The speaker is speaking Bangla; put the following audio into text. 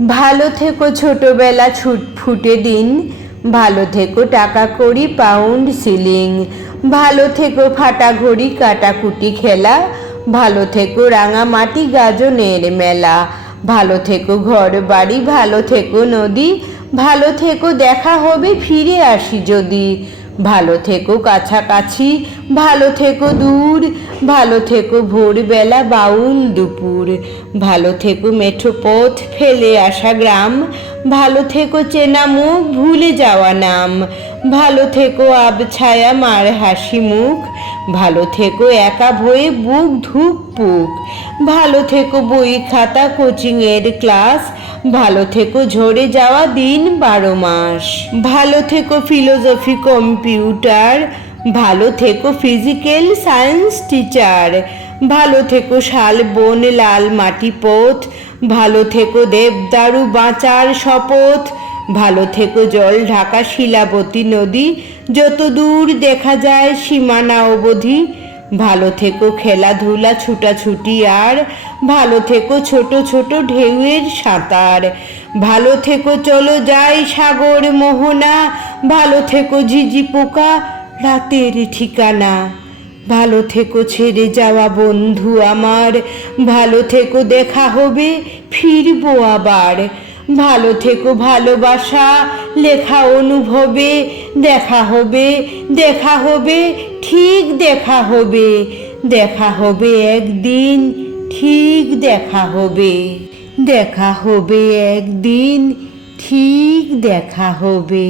ভালো থেকো ছোটবেলা ছুটফুটে দিন, ভালো থেকো টাকা কড়ি পাউন্ড সিলিং, ভালো থেকো ফাটা ঘড়ি কাটাকুটি খেলা, ভালো থেকো রাঙামাটি গাজনের মেলা, ভালো থেকো ঘর বাড়ি, ভালো থেকো নদী, ভালো থেকো দেখা হবে ফিরে আসি যদি, ভালো থেকো কাছাকাছি, ভালো থেকো দূর, ভালো থেকো ভোরবেলা বাউল দুপুর, ভালো থেকো মেঠো পথ ফেলে আসা গ্রাম, ভালো থেকো চেনা মুখ ভুলে যাওয়া নাম, ভালো থেকো আবছায়া মার হাসি মুখ, ভালো থেকো একা ভয়ে বুক ধুক পুক, ভালো থেকো বই খাতা কোচিংয়ের ক্লাস, ভালো থেকো ঝরে যাওয়া দিন 12 মাস, ভালো থেকো ফিলোসফি কম্পিউটার, ভালো থেকো ফিজিক্যাল সায়েন্স টিচার, ভালো থেকো শালবন লাল মাটি পথ, ভালো থেকো দেবদারু বাঁচার শপথ, ভালো থেকো জল ঢাকা শিলাবতী নদী, যত দূর দেখা যায় সীমানা অবধি, ভালো থেকো খেলাধুলা ছুটাছুটি আর, ভালো থেকো ছোট ছোট ঢেউয়ের সাঁতার, ভালো থেকো চলো যাই সাগর মোহনা, ভালো থেকো ঝিঝি পোকা রাতের ঠিকানা, ভালো থেকো ছেড়ে যাওয়া বন্ধু আমার, ভালো থেকো দেখা হবে ফিরবো আবার, ভালো থেকো ভালোবাসা লেখা অনুভবে, দেখা হবে দেখা হবে ঠিক দেখা হবে, দেখা হবে একদিন ঠিক দেখা হবে, দেখা হবে একদিন ঠিক দেখা হবে।